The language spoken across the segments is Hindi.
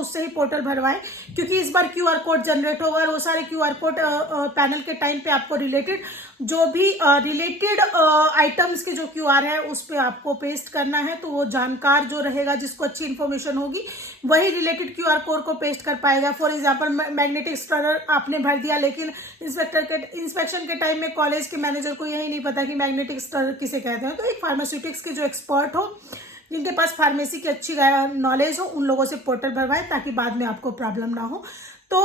उससे ही पोर्टल भरवाएं, क्योंकि इस बार क्यूआर कोड जनरेट होगा और वो सारे क्यूआर कोड पैनल के टाइम पे आपको रिलेटेड जो भी रिलेटेड आइटम्स के जो क्यूआर है उस पे आपको पेस्ट करना है। तो वो जानकार जो रहेगा, जिसको अच्छी इन्फॉर्मेशन होगी, वही रिलेटेड क्यूआर कोड को पेस्ट कर पाएगा। फॉर एग्जांपल मैग्नेटिक स्टरर आपने भर दिया, लेकिन इंस्पेक्शन के टाइम में कॉलेज के मैनेजर को यही नहीं पता कि मैग्नेटिक स्टरर किसे कहते हैं। तो एक फार्मास्यूटिक्स के जो एक्सपर्ट हो, जिनके पास फार्मेसी की अच्छी नॉलेज हो, उन लोगों से पोर्टल भरवाएं ताकि बाद में आपको प्रॉब्लम ना हो। तो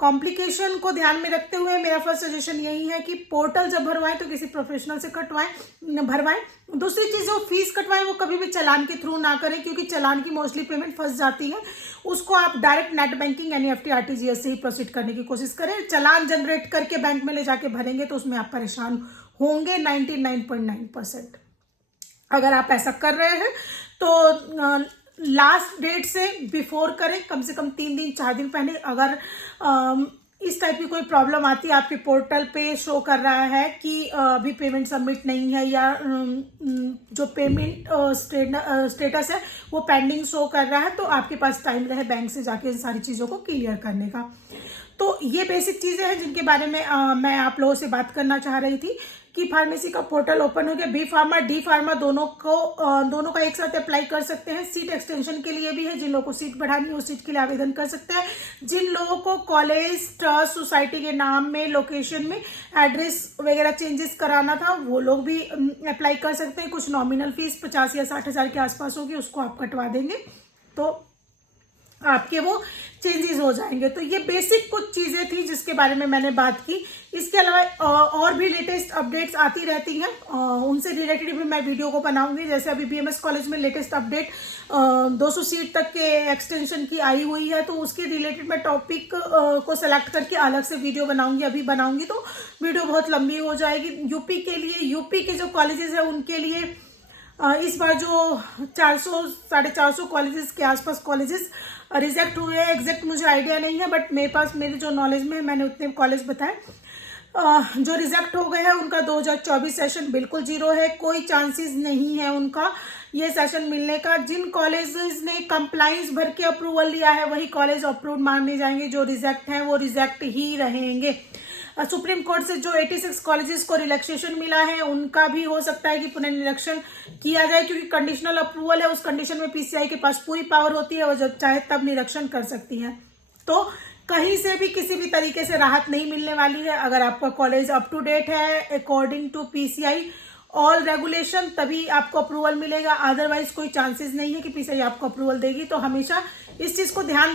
कॉम्प्लिकेशन को ध्यान में रखते हुए मेरा फर्स्ट सजेशन यही है कि पोर्टल जब भरवाएं तो किसी प्रोफेशनल से भरवाएं। दूसरी चीज, जो फीस कटवाएं वो कभी भी चालान के थ्रू ना करें, क्योंकि चालान की मोस्टली पेमेंट फंस जाती है। उसको आप direct net banking NEFT RTGS से ही प्रोसीड करने की कोशिश करें। चालान जनरेट करके बैंक में ले जाके भरेंगे तो उसमें आप परेशान होंगे 99.9%। अगर आप ऐसा कर रहे हैं तो लास्ट डेट से बिफोर करें, कम से कम 3 दिन 4 दिन पहले। अगर इस टाइप की कोई प्रॉब्लम आती है, आपके पोर्टल पे शो कर रहा है कि अभी पेमेंट सबमिट नहीं है, या जो पेमेंट स्टेटस है वो पेंडिंग शो कर रहा है, तो आपके पास टाइम रहे बैंक से जाके इन सारी चीज़ों को क्लियर करने का। तो ये बेसिक चीज़ें हैं जिनके बारे में मैं आप लोगों से बात करना चाह रही थी कि फार्मेसी का पोर्टल ओपन हो गया। बी फार्मा डी फार्मा दोनों का एक साथ अप्लाई कर सकते हैं। सीट एक्सटेंशन के लिए भी है, जिन लोगों को सीट बढ़ानी है उस सीट के लिए आवेदन कर सकते हैं। जिन लोगों को कॉलेज, ट्रस्ट, सोसाइटी के नाम में, लोकेशन में एड्रेस वगैरह चेंजेस कराना था, वो लोग भी अप्लाई कर सकते हैं। कुछ नॉमिनल फीस 50 या 60 हज़ार के आसपास होगी, उसको आप कटवा देंगे तो आपके वो चेंजेस हो जाएंगे। तो ये बेसिक कुछ चीजें थी जिसके बारे में मैंने बात की। इसके अलावा और भी लेटेस्ट अपडेट्स आती रहती हैं, उनसे रिलेटेड भी मैं वीडियो को बनाऊंगी। जैसे अभी BMS कॉलेज में लेटेस्ट अपडेट 200 सीट तक के एक्सटेंशन की आई हुई है, तो उसके रिलेटेड मैं टॉपिक को सिलेक्ट करके अलग से वीडियो बनाऊंगी। अभी बनाऊंगी तो वीडियो बहुत लंबी हो जाएगी। यूपी के लिए, यूपी के जो कॉलेजेस है उनके लिए इस बार जो 400 450 कॉलेजेस के आसपास कॉलेजेस रिजेक्ट हुए हैं, एग्जैक्ट मुझे आइडिया नहीं है, बट मेरे पास मेरे जो नॉलेज में मैंने उतने कॉलेज बताए। जो रिजेक्ट हो गए हैं उनका 2024 सेशन बिल्कुल 0 है, कोई चांसेस नहीं है उनका ये सेशन मिलने का। जिन कॉलेजेस ने कंप्लाइंस भर के अप्रूवल लिया है वही कॉलेज अप्रूव माने जाएंगे, जो रिजेक्ट हैं वो रिजेक्ट ही रहेंगे। सुप्रीम कोर्ट से जो 86 कॉलेजेस को रिलैक्सेशन मिला है उनका भी हो सकता है कि पुनर्निरीक्षण किया जाए, क्योंकि कंडीशनल अप्रूवल है। उस कंडीशन में PCI के पास पूरी पावर होती है, वो जब चाहे तब निरीक्षण कर सकती है। तो कहीं से भी किसी भी तरीके से राहत नहीं मिलने वाली है। अगर आपका कॉलेज अप टू डेट है according to PCI all regulation, तभी आपको अप्रूवल मिलेगा। अदरवाइज कोई चांसेस नहीं है कि PCI आपको अप्रूवल देगी। तो हमेशा इस चीज को ध्यान